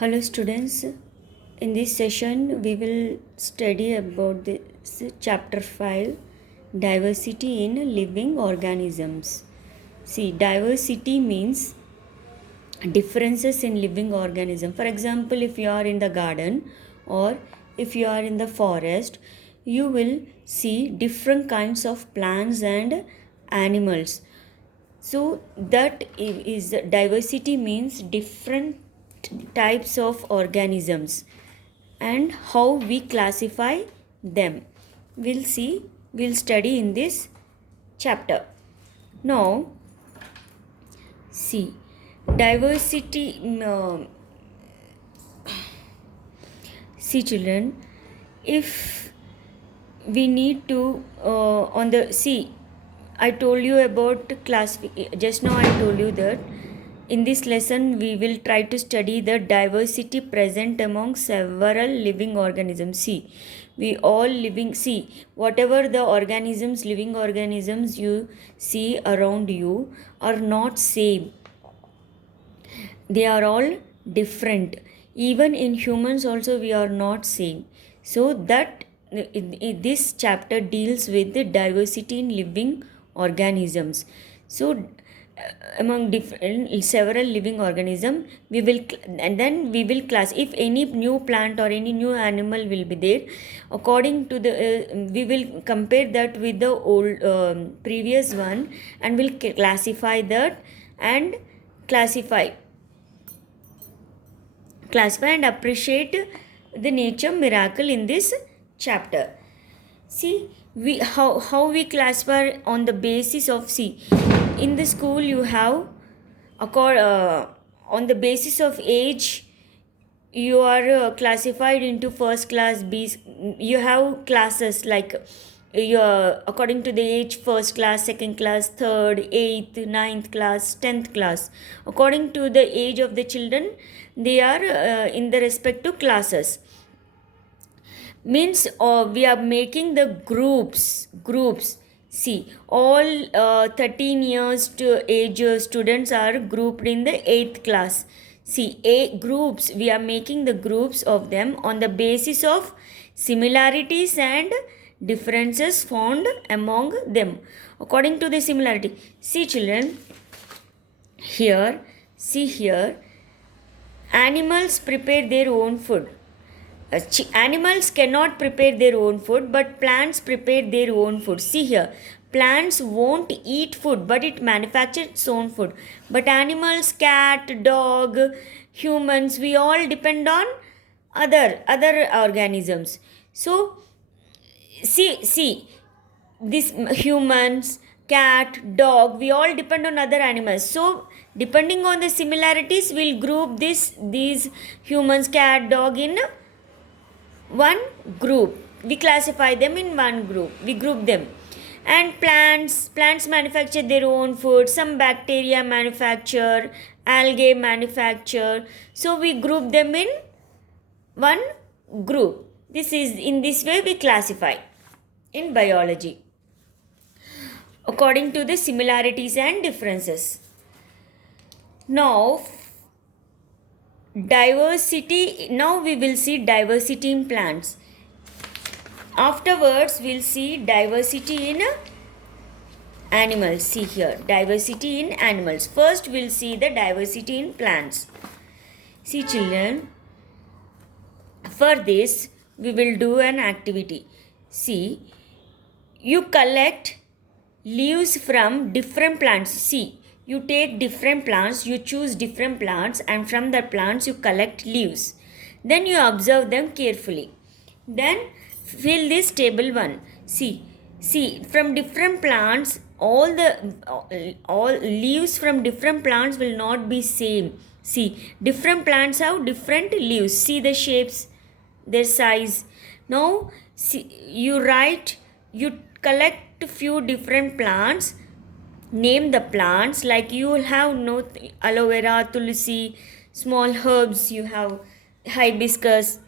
Hello students, in this session we will study about this chapter 5, diversity in living organisms. See, diversity means differences in living organism. For example, if you are in the garden or if you are in the forest, you will see different kinds of plants and animals. So that is diversity means different types of organisms and how we classify them. We'll study in this chapter. Now, see, diversity. See, children, if we need to on the see, I told you about class. Just now, I told you that in this lesson we will try to study the diversity present among several living organisms. See, we all living. See, whatever the organisms, living organisms you see around you are not same. They are all different. Even in humans also we are not same. So that this chapter deals with the diversity in living organisms. So among different several living organism we will and then we will class if any new plant or any new animal will be there according to the we will compare that with the old previous one and will classify that and classify and appreciate the nature miracle in this chapter. See, how we classify on the basis of see. In the school you have on the basis of age you are classified into first class B. You have classes like your according to the age first class, second class, third, eighth, ninth class, 10th class. According to the age of the children, they are in the respective classes. Means we are making the groups. See, all 13 years to age students are grouped in the 8th class. See, groups, we are making the groups of them on the basis of similarities and differences found among them. According to the similarity. See children, see here, animals prepare their own food. Animals cannot prepare their own food, but plants prepare their own food. See here, plants won't eat food, but it manufactures its own food. But animals, cat, dog, humans, we all depend on other organisms. So see, this humans, cat, dog, we all depend on other animals. So depending on the similarities, we'll group these humans, cat, dog in one group. We classify them in one group. We group them. And plants manufacture their own food. Some bacteria manufacture, algae manufacture. So we group them in one group. This is in this way we classify in biology according to the similarities and differences. Now we will see diversity in plants. Afterwards we'll see diversity in animals. See here, diversity in animals. First we'll see the diversity in plants. See children, for this we will do an activity. See, you collect leaves from different plants. See, you take different plants, you choose different plants, and from the plants you collect leaves. Then you observe them carefully. Then fill this table 1. See, from different plants, all leaves from different plants will not be same. See, different plants have different leaves. See the shapes, their size. Now, see, you collect few different plants, name the plants, like you will have aloe vera, tulsi, small herbs, you have hibiscus,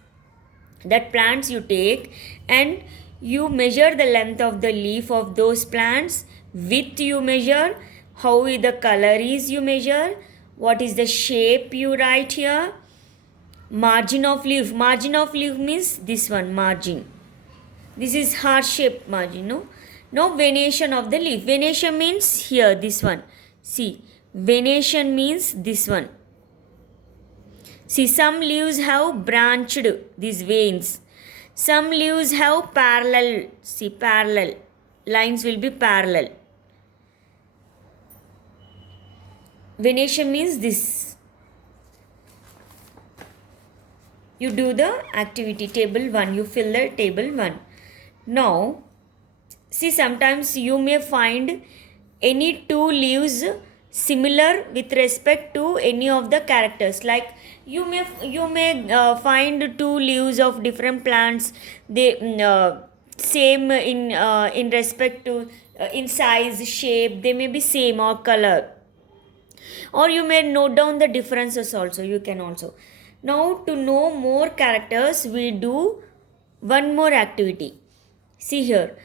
that plants you take and you measure the length of the leaf of those plants, width you measure, how the color is you measure, what is the shape you write here, Margin of leaf. Margin of leaf means this one, margin. This is heart shaped margin, no? Now venation of the leaf. Venation means here, this one. See, venation means this one. See, some leaves have branched, these veins. Some leaves have parallel. See, parallel. Lines will be parallel. Venation means this. You do the activity table 1. You fill the table 1. Now, see, sometimes you may find any two leaves similar with respect to any of the characters. Like you may find two leaves of different plants. They same in respect to in size, shape. They may be same or color. Or you may note down the differences also. You can also. Now to know more characters, we do one more activity. See here,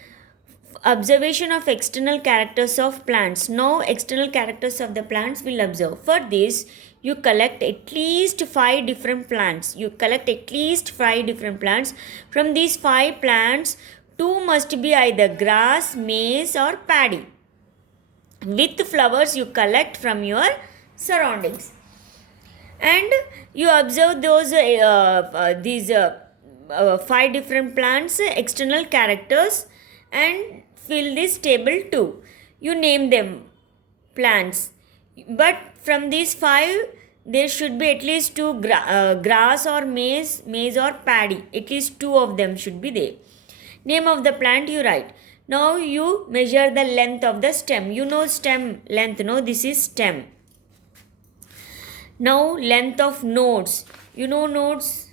observation of external characters of plants. Now external characters of the plants will observe. For this, you collect at least 5 different plants. You collect at least 5 different plants. From these 5 plants, 2 must be either grass, maize or paddy. With flowers you collect from your surroundings. And you observe those these 5 different plants, external characters, and fill this table 2. You name them plants. But from these 5, there should be at least 2 grass or maize or paddy. At least 2 of them should be there. Name of the plant you write. Now you measure the length of the stem. You know stem length, no? This is stem. Now length of nodes. You know nodes?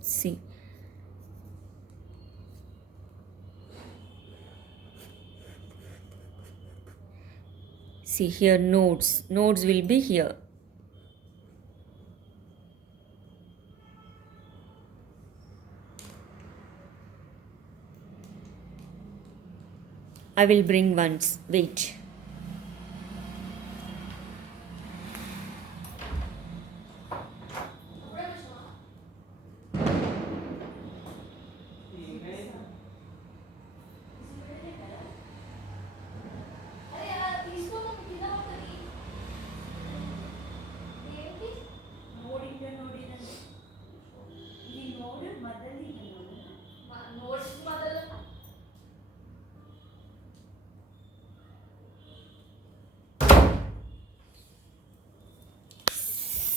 See. See here nodes. Nodes will be here. I will bring once. Wait.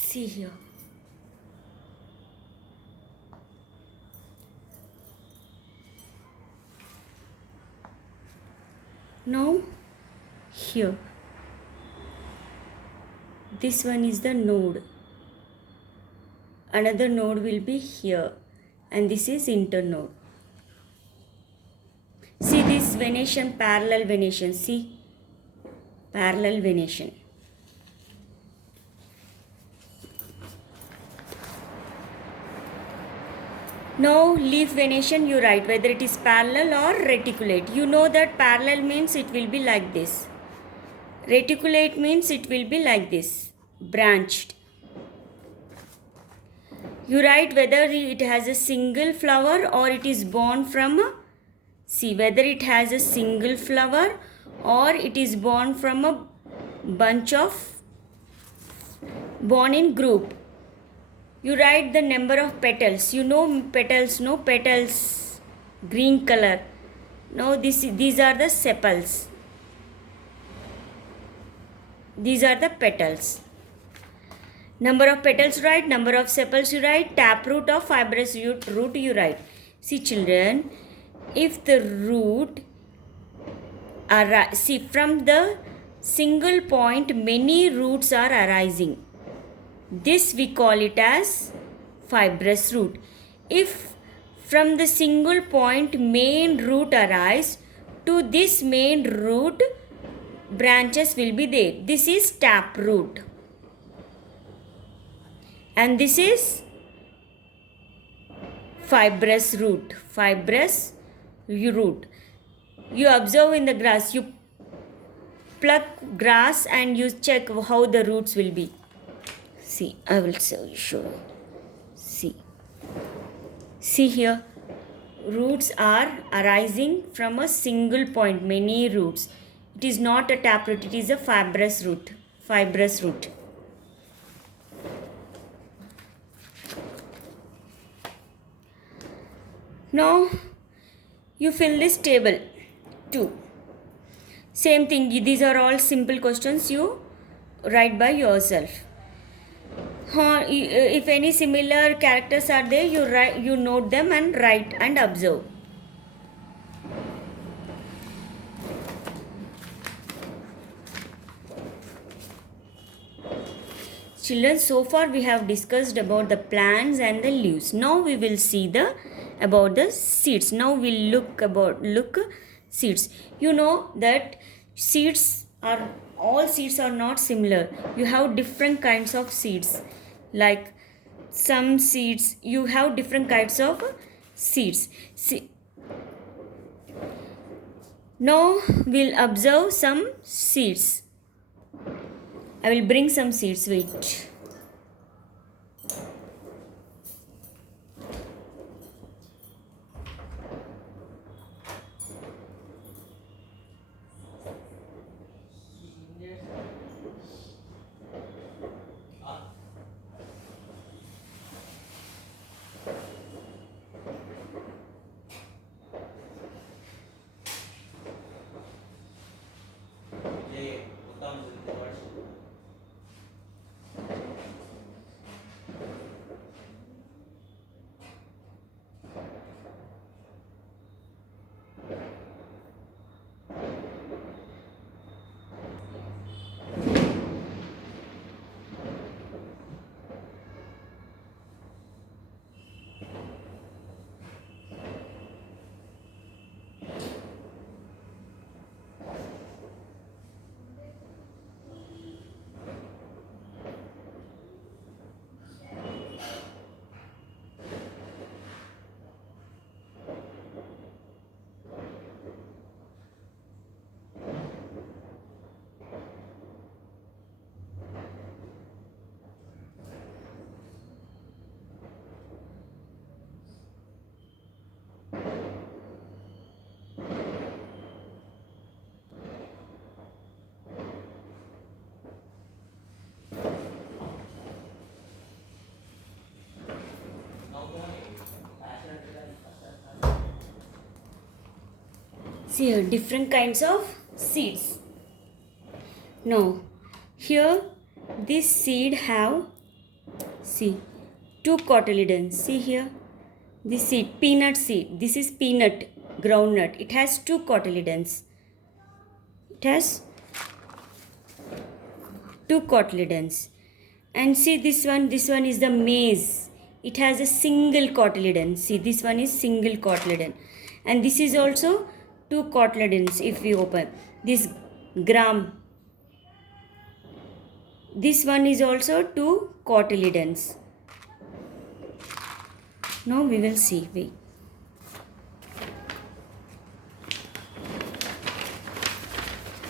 See here. Now here. This one is the node. Another node will be here. And this is internode. See this venation, parallel venation. See. Parallel venation. Now leaf venation you write whether it is parallel or reticulate. You know that parallel means it will be like this. Reticulate means it will be like this, branched. You write whether it has a single flower or it is born from a, see whether it has a single flower or it is born from a bunch of, born in group. You write the number of petals. You know petals, no petals, green color. Now these are the sepals. These are the petals. Number of petals write, number of sepals you write, taproot of fibrous root you write. See children, if the root see from the single point many roots are arising. This we call it as fibrous root. If from the single point main root arise, to this main root branches will be there. This is taproot. And this is fibrous root. Fibrous root. You observe in the grass, you pluck grass and you check how the roots will be. See, I will show you. See. See here. Roots are arising from a single point, many roots. It is not a taproot, it is a fibrous root. Fibrous root. Now you fill this table 2. Same thing, these are all simple questions you write by yourself. If any similar characters are there, you note them and write and observe. Children, so far we have discussed about the plants and the leaves. Now we will see about the seeds. Now we'll look seeds. You know that all seeds are not similar. You have different kinds of seeds. Like some seeds, you have different kinds of seeds. Now we'll observe some seeds. I will bring some seeds. Wait. See here, different kinds of seeds. Now, here this seed have, see, 2 cotyledons. See here, this seed, peanut seed. This is peanut, groundnut. It has 2 cotyledons. It has 2 cotyledons. And see this one is the maize. It has a single cotyledon. See, this one is single cotyledon. And this is also 2 cotyledons if we open. This gram. This one is also 2 cotyledons. Now we will see. Wait.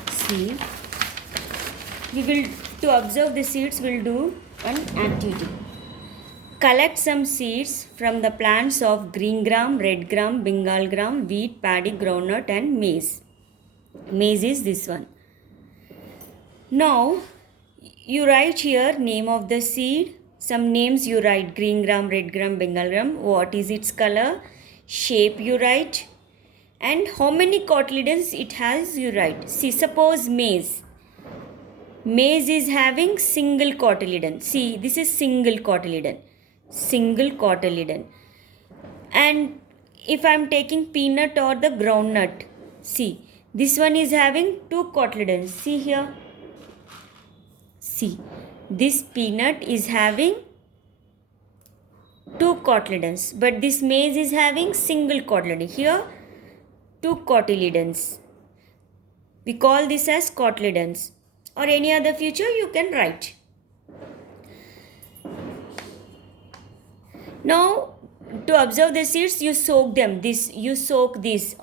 See. We will, to observe the seeds, we'll do an activity. Collect some seeds from the plants of green gram, red gram, Bengal gram, wheat, paddy, groundnut and maize. Maize is this one. Now, you write here name of the seed. Some names you write, green gram, red gram, Bengal gram. What is its color? Shape you write. And how many cotyledons it has you write. See, suppose maize. Maize is having single cotyledon. See, this is single cotyledon. Single cotyledon. And if I am taking peanut or the groundnut, see, this one is having 2 cotyledons. See here. See, this peanut is having 2 cotyledons, but this maize is having single cotyledon. Here, 2 cotyledons. We call this as cotyledons. Or any other feature you can write. Now, to observe the seeds, you soak them. You soak this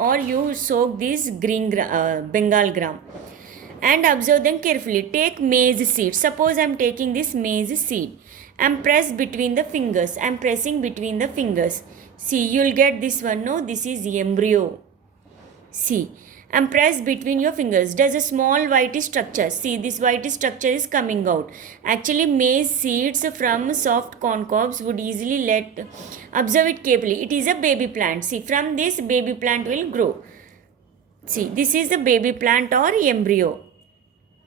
green Bengal gram. and observe them carefully. Take maize seed. Suppose I am taking this maize seed. I am pressed between the fingers. I am pressing between the fingers. See, you will get this one. No, this is embryo. See, I am pressed between your fingers. There's a small white structure. See, this white structure is coming out. Actually, maize seeds from soft corn cobs would easily let. Observe it carefully. It is a baby plant. See, from this baby plant will grow. See, this is the baby plant or embryo.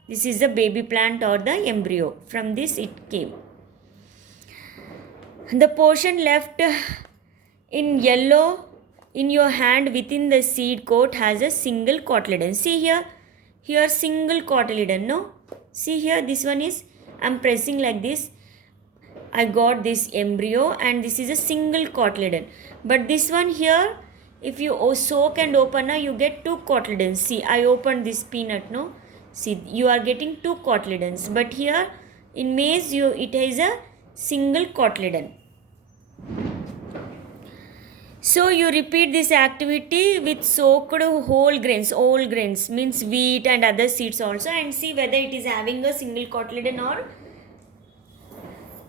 This is the baby plant or the embryo. From this it came. The portion left in yellow in your hand within the seed coat has a single cotyledon. See here. Here single cotyledon. No? See here, this one is, I am pressing like this. I got this embryo and this is a single cotyledon. But this one here, if you soak and open, you get two cotyledons. See, I opened this peanut, no? See, you are getting two cotyledons. But here in maize, it has a single cotyledon. So you repeat this activity with soaked whole grains means wheat and other seeds also, and see whether it is having a single cotyledon or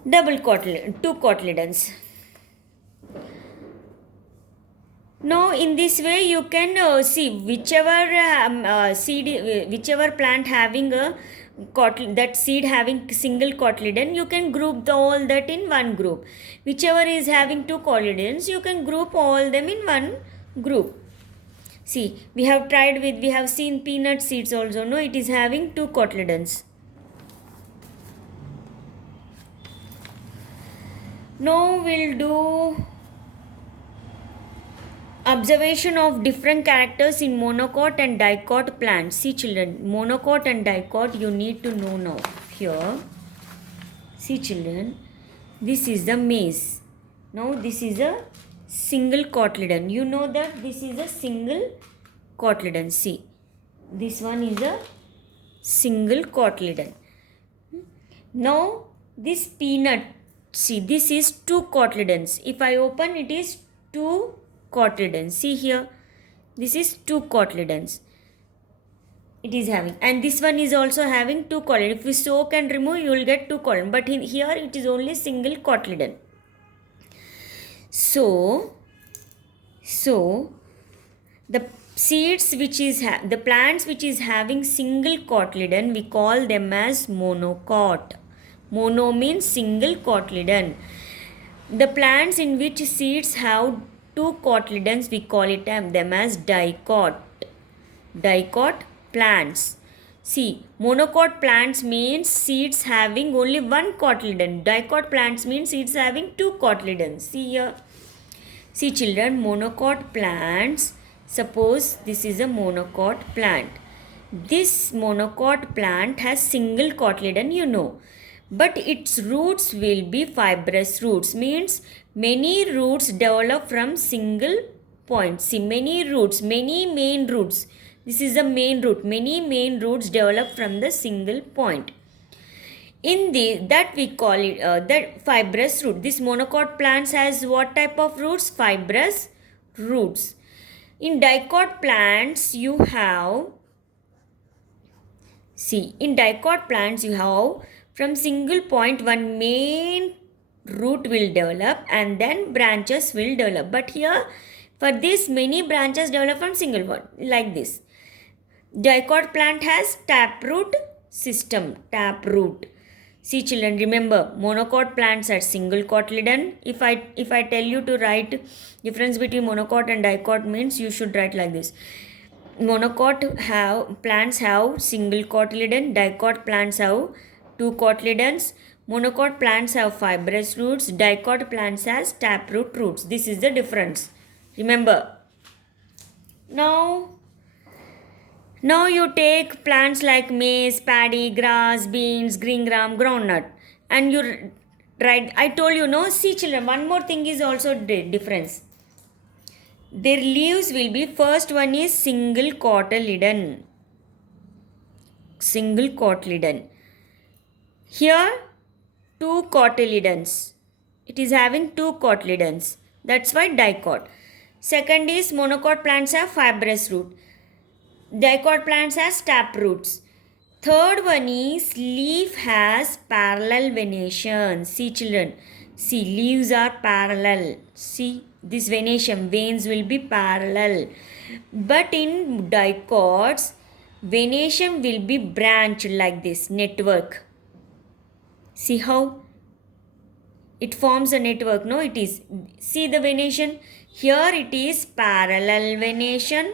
double cotyledon, two cotyledons. Now in this way you can see whichever seed, whichever plant having a that seed having single cotyledon, you can group all that in one group. Whichever is having two cotyledons, you can group all them in one group. See, we have seen peanut seeds also. No, it is having two cotyledons. Now we'll do observation of different characters in monocot and dicot plants. See children, monocot and dicot you need to know now. Here, see children, this is the maize. Now this is a single cotyledon. You know that this is a single cotyledon. See, this one is a single cotyledon. Now this peanut, see, this is two cotyledons. If I open, it is two cotyledons. See here, this is two cotyledons. It is having, and this one is also having two cotyledons. If we soak and remove, you will get two cotyledons. But here it is only single cotyledon. So the seeds which is the plants which is having single cotyledon, we call them as monocot. Mono means single cotyledon. The plants in which seeds have two cotyledons, we call them as dicot. Dicot plants. See, monocot plants means seeds having only one cotyledon. Dicot plants means seeds having two cotyledons. See here. See children, monocot plants. Suppose this is a monocot plant. This monocot plant has single cotyledon, you know. But its roots will be fibrous roots. Means many roots develop from single point. See, many main roots. This is the main root. Many main roots develop from the single point. In that we call it that fibrous root. This monocot plants has what type of roots? Fibrous roots. In dicot plants you have, see, in dicot plants you have from single point one main root will develop and then branches will develop. But here for this many branches develop from single one like this. Dicot plant has taproot system. Taproot. See children, remember monocot plants are single cotyledon. If I tell you to write difference between monocot and dicot means you should write like this. Monocot plants have single cotyledon. Dicot plants have two cotyledons. Monocot plants have fibrous roots. Dicot plants has taproot roots. This is the difference. Remember. Now you take plants like maize, paddy, grass, beans, green gram, groundnut, and you write. I told you, no. See children, one more thing is also difference. Their leaves will be, first one is single cotyledon. Single cotyledon. Here two cotyledons. It is having two cotyledons. That's why dicot. Second is monocot plants have fibrous root. Dicot plants has tap roots. Third one is leaf has parallel venation. See children, see leaves are parallel. See this venation, veins will be parallel. But in dicots, venation will be branched like this, network. See how it forms a network, no? It is, see the venation, here it is parallel venation.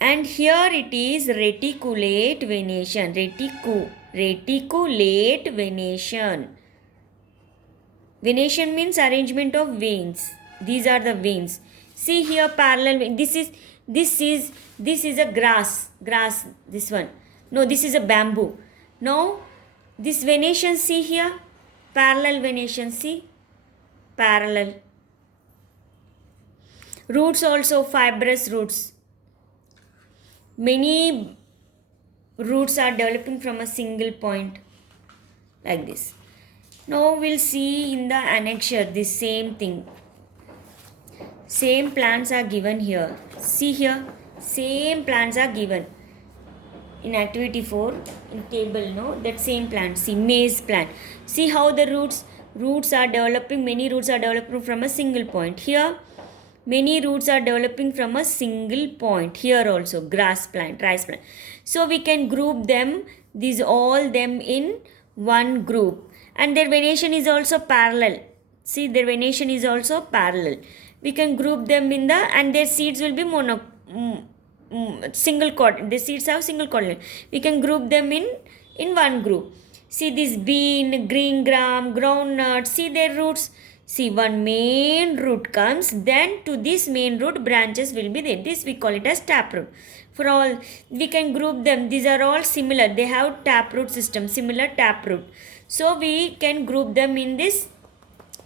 And here it is reticulate venation. Reticulate venation. Venation means arrangement of veins. These are the veins. See here parallel. This is a grass. This one. No, this is a bamboo. Now this venation, see here. Parallel venation. See. Parallel. Roots also, fibrous roots. Many roots are developing from a single point like this. Now we'll see in the annexure this same thing. Same plants are given here. See here, same plants are given in activity 4 in table, no, that same plant. See maize plant. See how the roots are developing. Many roots are developing from a single point. Here many roots are developing from a single point. Here also grass plant, rice plant. So we can group them, these all them in one group. And their venation is also parallel. See, their venation is also parallel. We can group them in the, and their seeds will be single cord. The seeds have single coordinate. We can group them in one group. See this bean, green gram, groundnut. See their roots. See, one main root comes, then to this main root branches will be there. This we call it as taproot. For all, we can group them. These are all similar. They have taproot system, similar taproot. So we can group them in this,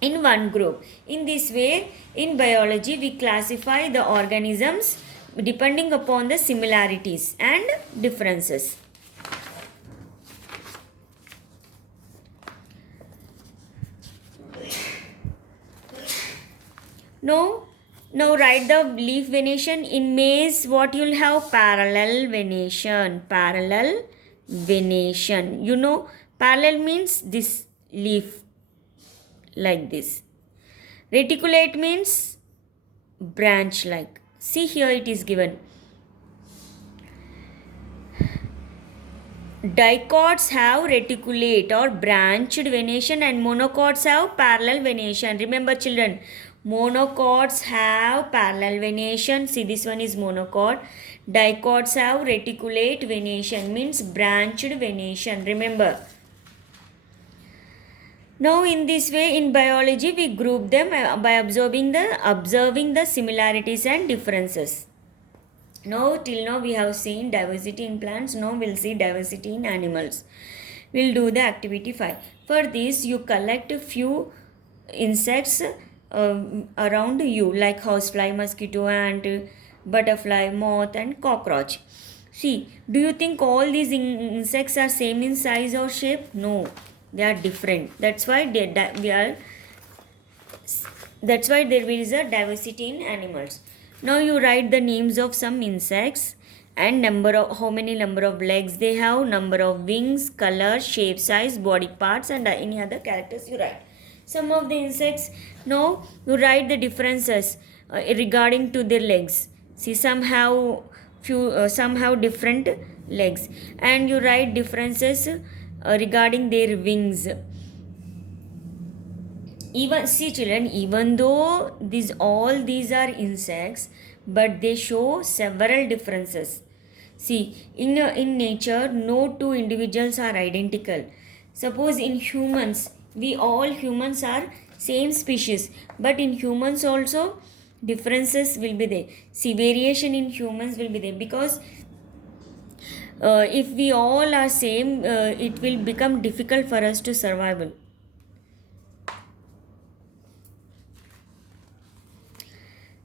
in one group. In this way, in biology, we classify the organisms depending upon the similarities and differences. Now write the leaf venation. In maize, what you'll have? Parallel venation. Parallel venation. You know, parallel means this leaf like this. Reticulate means branch like. See here it is given. Dicots have reticulate or branched venation and monocots have parallel venation. Remember children, monocots have parallel venation. See, this one is monocot. Dicots have reticulate venation, means branched venation. Remember. Now in this way, in biology, we group them by observing the similarities and differences. Now till now we have seen diversity in plants. Now we'll see diversity in animals. We'll do the activity 5. For this, you collect a few insects around you, like housefly, mosquito, ant, butterfly, moth and cockroach. See, do you think all these insects are same in size or shape? No, they are different. That's why there is a diversity in animals. Now you write the names of some insects and how many number of legs they have, number of wings, color, shape, size, body parts and any other characters you write. Some of the insects, now you write the differences regarding to their legs. See, some have different legs, and you write differences regarding their wings. Even, see children, even though all these are insects, but they show several differences. See, in nature, no two individuals are identical. Suppose in humans, humans are same species, but in humans also differences will be there. See, variation in humans will be there, because if we all are same, it will become difficult for us to survive.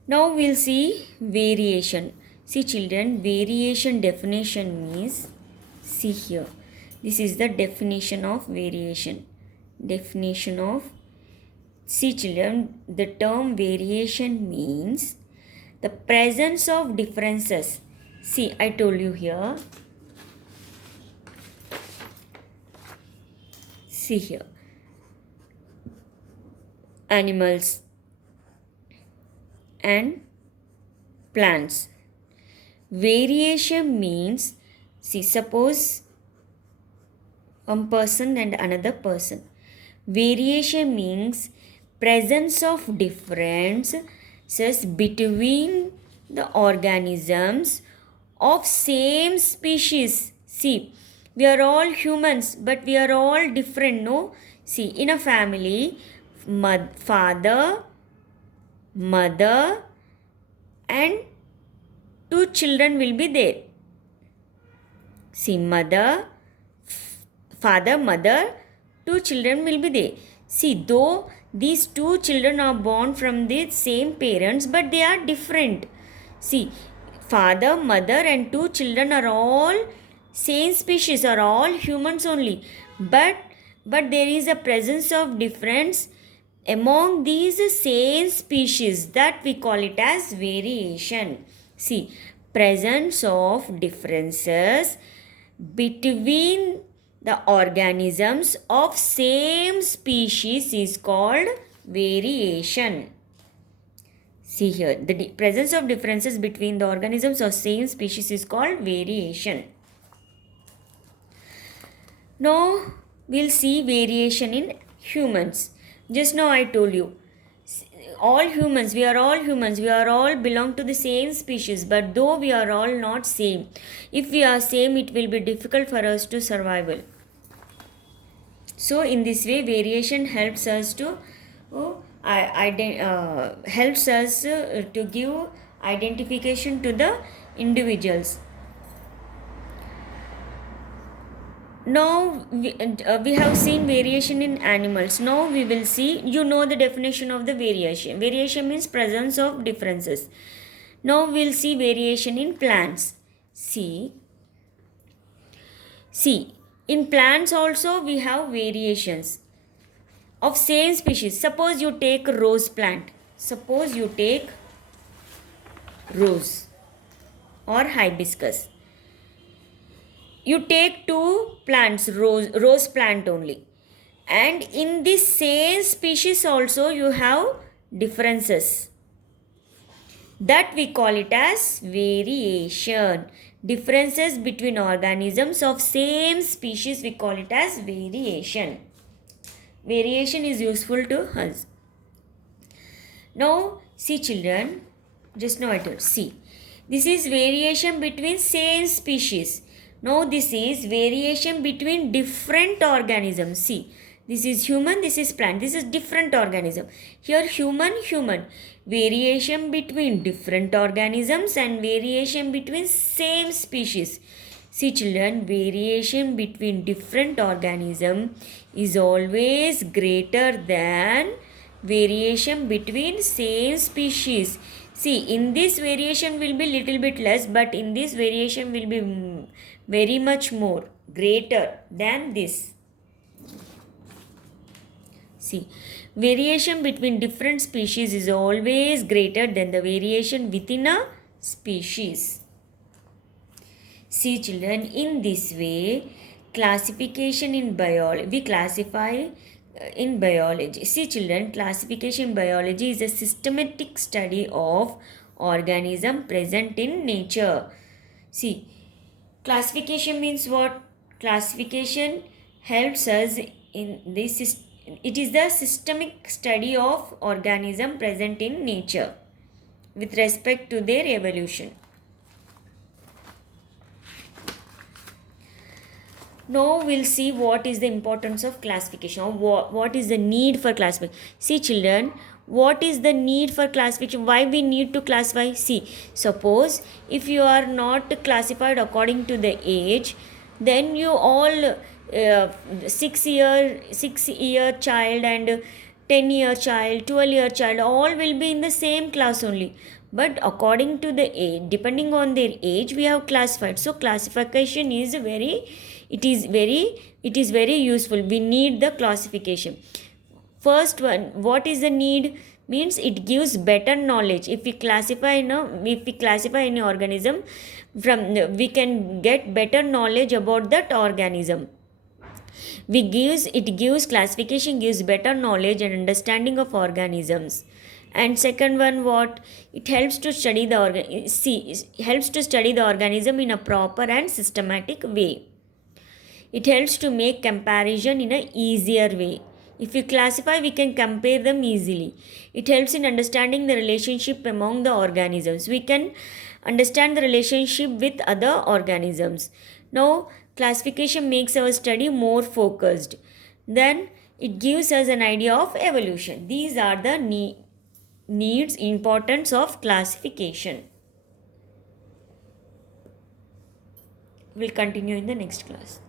Now we'll see variation. See children, variation definition means, see here, this is the definition of variation. See children, the term variation means the presence of differences See, I told you here. See here. Animals and plants. Variation means, see, suppose one person and another person. Variation means presence of differences between the organisms of same species. See, we are all humans, but we are all different, no? See, in a family, father, mother, and two children will be there. See, father, mother, two children will be there. See, though these two children are born from the same parents, but they are different. See, father, mother, and two children are all same species, are all humans only. But there is a presence of difference among these same species, that we call it as variation. See, presence of differences between the organisms of same species is called variation. See here, the presence of differences between the organisms of same species is called variation. Now we'll see variation in humans. Just now I told you, all humans, we are all belong to the same species, but though we are all not same, if we are same, it will be difficult for us to survival. So in this way, variation helps us to to give identification to the individuals. Now we have seen variation in animals. Now we will see, you know the definition of the variation. Variation means presence of differences. Now we will see variation in plants. See, in plants also we have variations of same species. Suppose you take rose plant. Suppose you take rose or hibiscus. You take two plants, rose plant only, and in this same species also you have differences, that we call it as variation. Differences between organisms of same species, we call it as variation. Variation is useful to us. Now see children, just now I told, see, this is variation between same species. Now this is variation between different organisms. See, this is human, this is plant, this is different organism. Here human. Variation between different organisms and variation between same species. See children, variation between different organism is always greater than variation between same species. See, in this variation will be little bit less, but in this variation will be very much more, greater than this. See, variation between different species is always greater than the variation within a species. See children, in this way, classification in biology, we classify in biology. See children, classification in biology is a systematic study of organism present in nature. See, classification means what? Classification helps us in this. It is the systemic study of organism present in nature with respect to their evolution. Now we'll see what is the importance of classification, or what is the need for classification. See children, what is the need for classification? Why we need to classify? See, suppose if you are not classified according to the age, then you all 6-year child and 10-year child, 12-year child, all will be in the same class only. But according to the age, depending on their age, we have classified. So classification is very useful. We need the classification. First one, what is the need? Means it gives better knowledge. If we classify any organism, we can get better knowledge about that organism. Classification gives better knowledge and understanding of organisms. And second one, what it helps to study the helps to study the organism in a proper and systematic way. It helps to make comparison in a easier way. If we classify, we can compare them easily. It helps in understanding the relationship among the organisms. We can understand the relationship with other organisms. Now, classification makes our study more focused. Then, it gives us an idea of evolution. These are the needs, importance of classification. We'll continue in the next class.